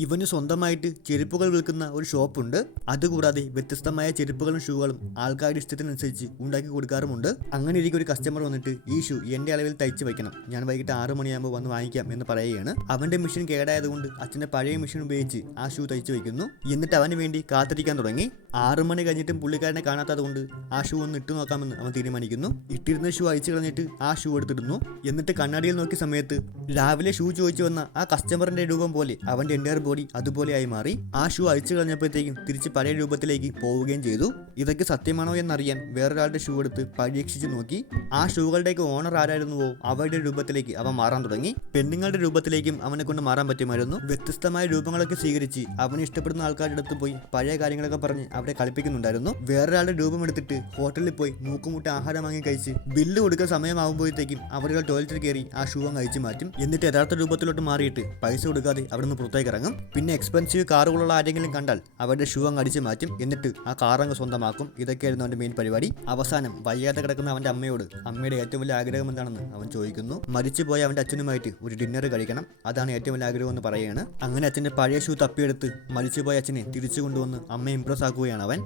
ഇവന് സ്വന്തമായിട്ട് ചെരുപ്പുകൾ വിൽക്കുന്ന ഒരു ഷോപ്പുണ്ട്. അതുകൂടാതെ വ്യത്യസ്തമായ ചെരുപ്പുകളും ഷൂകളും ആൾക്കാരുടെ ഇഷ്ടത്തിനനുസരിച്ച് ഉണ്ടാക്കി കൊടുക്കാറുമുണ്ട്. അങ്ങനെ ഇരിക്കും ഒരു കസ്റ്റമർ വന്നിട്ട് ഈ ഷൂ എന്റെ അളവിൽ തയ്ച്ച് വെക്കണം, ഞാൻ വൈകിട്ട് 6 മണിയാകുമ്പോൾ വന്ന് വാങ്ങിക്കാം എന്ന് പറയുകയാണ്. അവന്റെ മെഷീൻ കേടായതുകൊണ്ട് അച്ഛന്റെ പഴയ മെഷീൻ ഉപയോഗിച്ച് ആ ഷൂ തയ്ച്ച് വെക്കുന്നു. എന്നിട്ട് അവന് വേണ്ടി കാത്തിരിക്കാൻ തുടങ്ങി. 6 മണി കഴിഞ്ഞിട്ടും പുള്ളിക്കാരനെ കാണാത്തതുകൊണ്ട് ആ ഷൂ ഒന്ന് ഇട്ടു നോക്കാമെന്ന് അവൻ തീരുമാനിക്കുന്നു. ഇട്ടിരുന്ന ഷൂ അഴിച്ചു കളഞ്ഞിട്ട് ആ ഷൂ എടുത്തിടുന്നു. എന്നിട്ട് കണ്ണാടിയിൽ നോക്കിയ സമയത്ത് രാവിലെ ഷൂ ചോദിച്ചു വന്ന ആ കസ്റ്റമറിന്റെ രൂപം പോലെ അവന്റെ എൻ്റെ ബോഡി അതുപോലെയായി മാറി. ആ ഷൂ അഴിച്ചു കളഞ്ഞപ്പോഴത്തേക്കും തിരിച്ച് പഴയ രൂപത്തിലേക്ക് പോവുകയും ചെയ്തു. ഇതൊക്കെ സത്യമാണോ എന്നറിയാൻ വേറൊരാളുടെ ഷൂ എടുത്ത് പരീക്ഷിച്ചു നോക്കി. ആ ഷൂകളുടെയൊക്കെ ഓണർ ആരായിരുന്നുവോ അവരുടെ രൂപത്തിലേക്ക് അവൻ മാറാൻ തുടങ്ങി. പെണ്ണുങ്ങളുടെ രൂപത്തിലേക്കും അവനെ കൊണ്ട് മാറാൻ പറ്റുമായിരുന്നു. വ്യത്യസ്തമായ രൂപങ്ങളൊക്കെ സ്വീകരിച്ച് അവന് ഇഷ്ടപ്പെടുന്ന ആൾക്കാരുടെ അടുത്ത് പോയി പഴയ കാര്യങ്ങളൊക്കെ പറഞ്ഞ് അവരെ കളിപ്പിക്കുന്നുണ്ടായിരുന്നു. വേറൊരാളുടെ രൂപം എടുത്തിട്ട് ഹോട്ടലിൽ പോയി മൂക്കുമുട്ട ആഹാരം വാങ്ങി കഴിച്ച് ബില്ല് കൊടുക്കാൻ സമയമാകുമ്പോഴത്തേക്കും അവരുടെ ടോയ്ലറ്റിൽ കയറി ആ ഷൂ അങ്ങ് അഴിച്ചു മാറ്റും. എന്നിട്ട് യഥാർത്ഥ രൂപത്തിലോട്ട് മാറിയിട്ട് പൈസ കൊടുക്കാതെ അവിടെ നിന്ന് പുറത്തേക്ക് ഇറങ്ങും. പിന്നെ എക്സ്പെൻസീവ് കാറുകളുള്ള ആരെങ്കിലും കണ്ടാൽ അവരുടെ ഷൂ അങ്ങ് അടിച്ചു മാറ്റും. എന്നിട്ട് ആ കാർ അങ്ങ് സ്വന്തമാക്കും. ഇതൊക്കെയായിരുന്നു അവന്റെ മെയിൻ പരിപാടി. അവസാനം വയ്യാതെ കിടക്കുന്ന അവന്റെ അമ്മയോട് അമ്മയുടെ ഏറ്റവും വലിയ ആഗ്രഹം എന്താണെന്ന് അവൻ ചോദിക്കുന്നു. മരിച്ചുപോയ അവന്റെ അച്ഛനുമായിട്ട് ഒരു ഡിന്നർ കഴിക്കണം, അതാണ് ഏറ്റവും വലിയ ആഗ്രഹം എന്ന് പറയുകയാണ്. അങ്ങനെ അച്ഛന്റെ പഴയ ഷൂ തപ്പിയെടുത്ത് മരിച്ചുപോയ അച്ഛനെ തിരിച്ചു കൊണ്ടുവന്ന് അമ്മയെ ഇംപ്രസ് ആക്കുകയാണ് അവൻ.